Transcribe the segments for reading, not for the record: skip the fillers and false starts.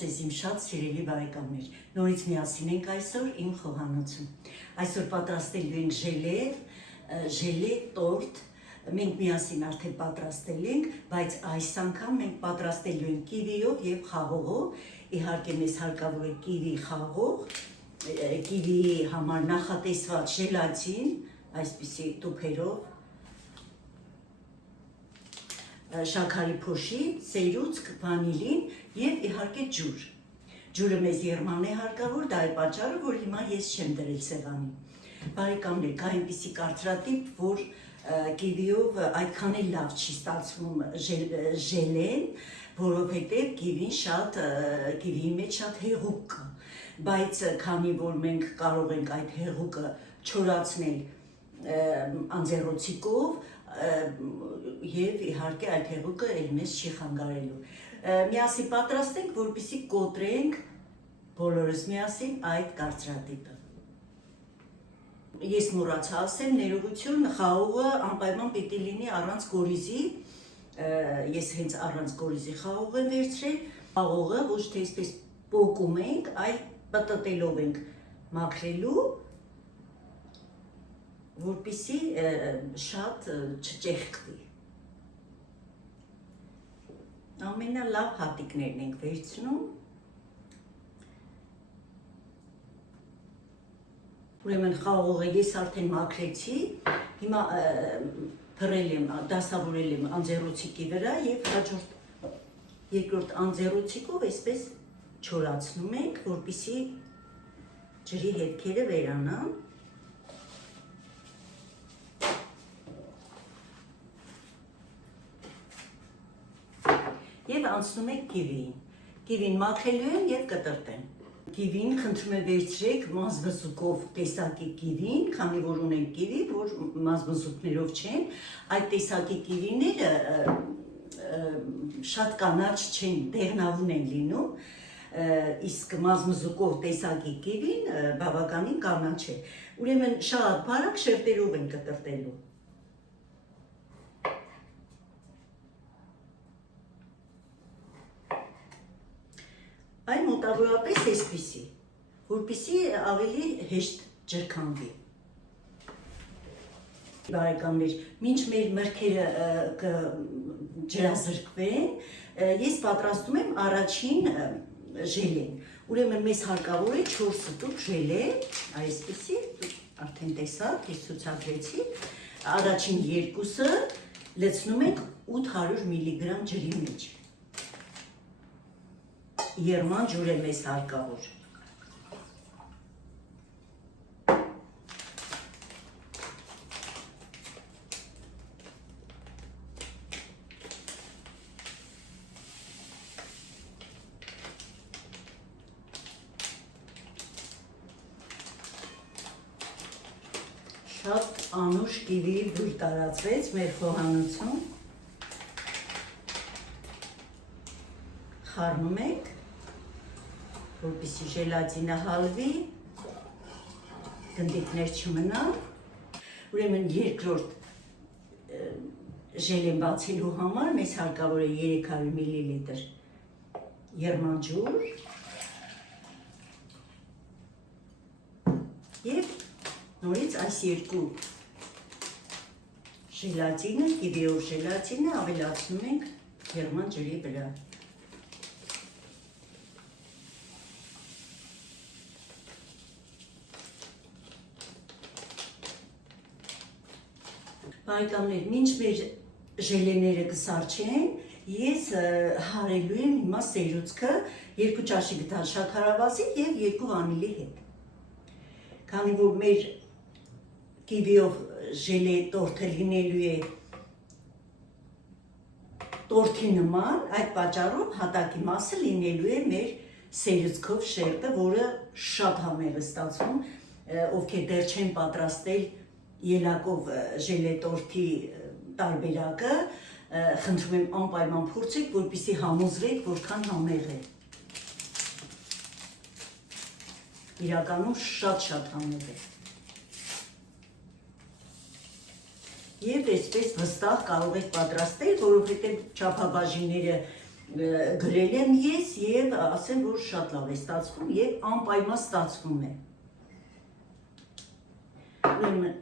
ձեզ իմ շատ սիրելի բարեկամներ, նորից միասին ենք այսօր իմ խոհանոցում։ Այսօր պատրաստելու ենք ժելե տորտ, մենք միասին արդեն պատրաստել ենք, բայց այս անգամ մենք պատրաստելու ենք կիվիով և խաղողով, իհարկե մեզ հարկավոր է կիվի խաղող, կիվիի համար նախատեսված ժելատին, այսպիսի տուփերով, շաքարի փոշի, սերուցք, վանիլին և իհարկե ջուր։ Ջուրը մեզ եղման է հարկավոր, դա է պատճառը, որ հիմա ես չեմ դրել սեղանին։ Բարեկամներ, կա այնպիսի կարծրատիպ, որ կիվիով այդքան էլ լավ չի ստացվում ժելեն, որովհետև կիվիի մեջ շատ հեղուկ կա, բայց քանի որ մենք կարող ենք այդ հեղուկը չորացնել անձեռոցիկով և իհարկե այդ հեղուկը էլ մեզ չի խանգարելու։ Միասին պատրաստենք, որպեսզի կոտրենք բոլորս միասին այդ կարծրատիպը։ Ես մոռացա ասեմ, ներողություն, խաղողը անպայման պիտի լինի առանց կորիզի, ես հենց առանց կորիզի խաղող եմ վերցրել, խաղողը ոչ թե այսպես պոկում ենք, այլ պտտելով ենք մաքրելու, որպեսզի շատ չճեղքվի։ Ամենալավ հատիկներն ենք վերցնում։ Ուրեմն խաղողը ես արդեն մաքրեցի, հիմա փռել եմ, դասավորել եմ անձեռոցիկի վրա և երկրորդ անձեռոցիկով այսպես չորացնում ենք, որպեսզի ջրի հետքերը վերանան։ Եվ անցնում ենք կիվիին։ Կիվին մաքրելու եմ և կտրտեմ։ Կիվին խնդրում եմ վերցրեք մազվզուկով տեսակի կիվին, քանի որ ունենք կիվի, որ մազվզուկներով չեն, այդ տեսակի կիվիները շատ կանաչ չեն, դեղնավուն են լինում, իսկ մազվզուկով տեսակի կիվին բավականին կանաչ է։ Ուրեմն շատ բարակ շերտերով են կտրտելու։ Այն մոտավորապես այսպիսի, որպեսզի ավելի հեշտ ջրքանվի։ Բարեկամներ, մինչ մեր մրգերը ջրազրկվեն, ես պատրաստում եմ առաջին ժելեն։ Ուրեմն մեզ հարկավոր է 4 ստուկ ժելե, այսպիսի, արդեն տեսաք, ես ցուցադրեցի, առաջին երկուսը լցնում ենք 800 միլիգրամ ջրի մեջ։ Եղման ջուր է մեզ հարկավոր։ Շատ անուշ կիվի բույր տարածվեց մեր խոհանոցում։ Խառնում ենք, որպեսզի ժելատինը հալվի, գնդիկներ չմնան։ Ուրեմն երկրորդ ժելեն բացելու համար մեզ հարկավոր է 300 միլիլիտր եղման ջուր և նորից այս երկու ժելատինը, կիվիով ժելատինը ավելացնում ենք եղման ջրի վրա։ Բարեկամներ, մինչ մեր ժելեները կսարճեն, ես հարելու եմ հիմա սերուցքը 2 ճաշի գդալ շաքարավազի և 2 վանիլի հետ։ Քանի որ մեր կիվիով ժելե տորտը լինելու է տորտի նման, այդ պատճառով հատակի մասը լինելու է մեր սերուցքով շերտը, որը շատ համեղ է ստացվում, ովքեր դեռ չեն պատրաստել ելակով ժելե տորտի տարբերակը, խնդրում եմ անպայման փորձեք, որպեսզի համոզվեք, որքան համեղ է։ Իրականում շատ համեղ է։ Եվ այսպես վստահ կարող եք պատրաստել, որովհետև չափաբաժինները գրել եմ ես եւ ասեմ, որ շատ լավ է ստացվում եւ անպայման ստացվում է։ Ուրեմն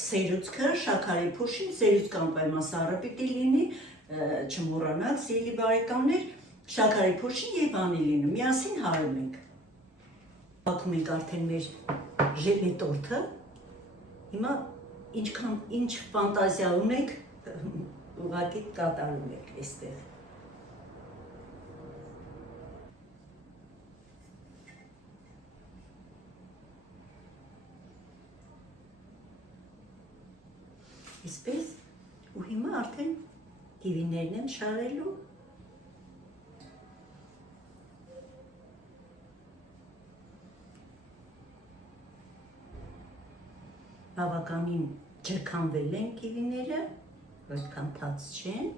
սերուցքը շաքարի փոշին սերուցք անպայման սառը պիտի լինի, չմոռանաք սիրելի բարեկամներ, շաքարի փոշին եւ վանիլինը միասին հարում ենք։ Բակում ենք արդեն մեր ժելետորթը։ Հիմա ինչ ֆանտազիա ունեք, ուղղակի կատարում եք այստեղ։ Այսպես, ու հիմա արդեն կիվիներն եմ շարելու։ Բավականին ջրքանվել են կիվիները, այդքան թաց չեն։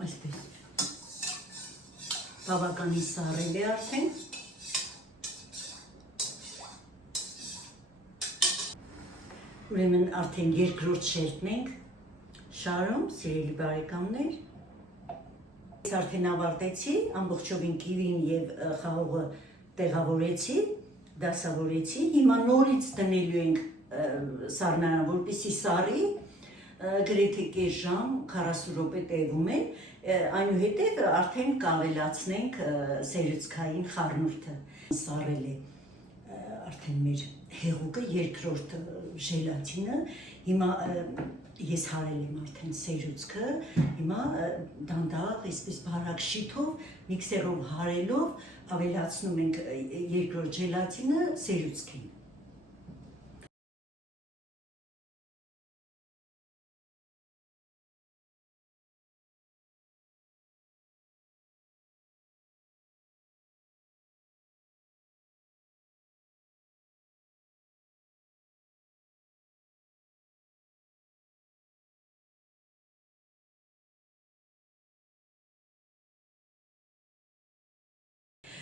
Այսպես, բավականին սառել է արդեն։ Ուրեմն արդեն երկրորդ շերտն ենք շարում, սիրելի բարեկամներ։ Ես արդեն ավարտեցի, ամբողջովին կիվին եւ խաղողը տեղավորեցի, դասավորեցի։ Հիմա նորից դնելու ենք սառնարան, որպեսզի սառի, գրեթե կես ժամ 40 րոպե տևում է, այնուհետև արդեն կավելացնենք սերուցքային խառնուրդը։ Սառել է արդեն մեր հեղուկը, երկրորդ ժելատինը, հիմա ես հարել եմ արդեն սերուցքը, հիմա դանդաղ, այսպես բարակ շիթով, միքսերով հարելով ավելացնում ենք երկրորդ ժելատինը սերուցքին։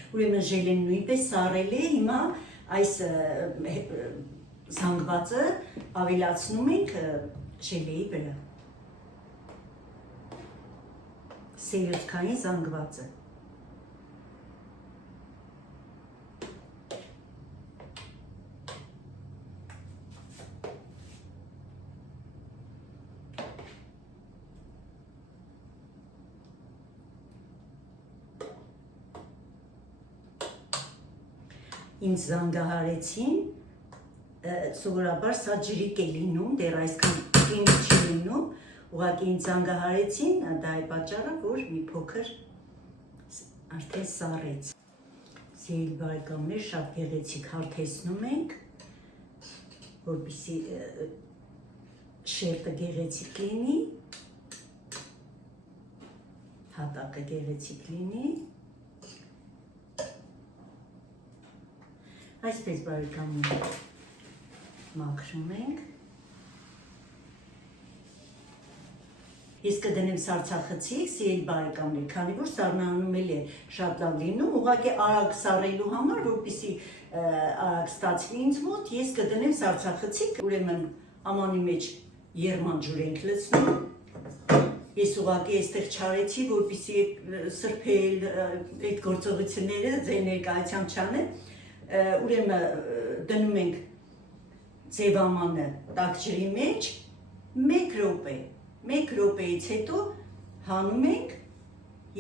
Ուրեմն ժելեն նույնպես սառել է, հիմա այս զանգվածը ավելացնում ենք ժելեի վրա։ Սերուցքային զանգվածը։ Ինձ զանգահարեցին, սովորաբար սա ջրիկ է լինում, դեռ այսքան կինգ չի լինում, ուղղակի ինձ զանգահարեցին, դա է պատճառը, որ մի փոքր արդեն սառեց։ Սիրելի բարեկամներ, շատ գեղեցիկ հարթեցնում ենք, որպեսզի շերտը գեղեցիկ լինի, հատակը գեղեցիկ լինի։ Այսպես բարեկամներ մաքրում ենք։ Ես կդնեմ սառցախցիկ, սիրելի բարեկամներ, քանի որ սառնանում էլ է շատ լավ լինում, ուղղակի արագ սառելու համար, որպեսզի արագ ստացվի ինձ մոտ, ես կդնեմ սառցախցիկ, ուրեմն ամանի մեջ երման ջուր ենք լցնում։ Ես ուղղակի այստեղ չարեցի, որպեսզի սրբել այդ գործողությունները ձեր ներկայությամբ չանեմ։ Ուրեմն դնում ենք ձևամանը տաք ջրի մեջ 1 րոպե, 1 րոպեից հետո հանում ենք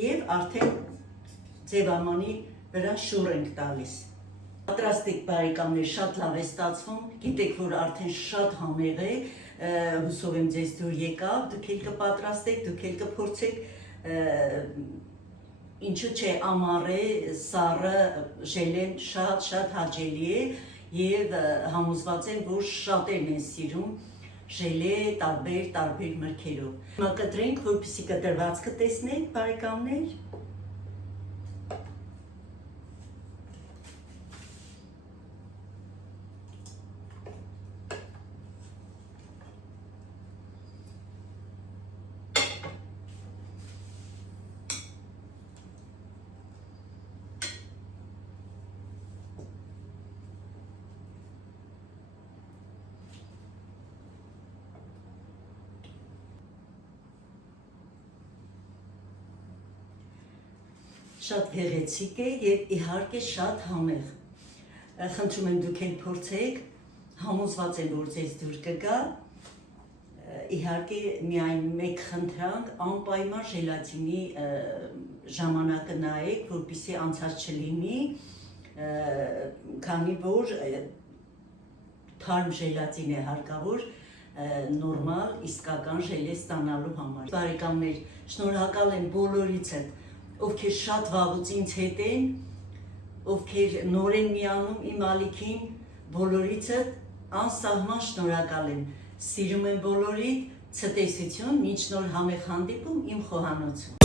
եւ արդեն ձևամանի վրա շուռ ենք տալիս։ Պատրաստեք բարեկամներ, շատ լավ է ստացվում, գիտեք, որ արդեն շատ համեղ է, հուսով եմ ձեզ դուր եկավ, դուք էլ կպատրաստեք, դուք էլ կփորձեք, ինչու՞ չէ ամառ է, սառը ժելեն շատ հաճելի է եւ համոզված եմ, որ շատերն են սիրում ժելե տարբեր մրգերով։ Հիմա կտրենք, որպեսզի կտրվածքը տեսնենք, բարեկամներ։ Շատ գեղեցիկ է եւ իհարկե շատ համեղ։ Խնդրում եմ դուք էլ փորձեք, համոզված եմ, որ ձեզ դուր կգա։ Իհարկե միայն մեկ խնդրանք, անպայման ժելատինի ժամանակը նայեք, որպեսզի անցած չլինի, քանի որ թարմ ժելատին է հարկավոր նորմալ իսկական ժելե ստանալու համար։ Բարեկամներ, շնորհակալ եմ բոլորիցդ, ովքեր շատ վաղուց ինձ հետ են, ովքեր նոր են միանում իմ ալիքին, բոլորիցդ անսահման շնորհակալ եմ, սիրում եմ բոլորիդ, ցտեսություն, մինչ նոր համեղ հանդիպում իմ խոհանոցում։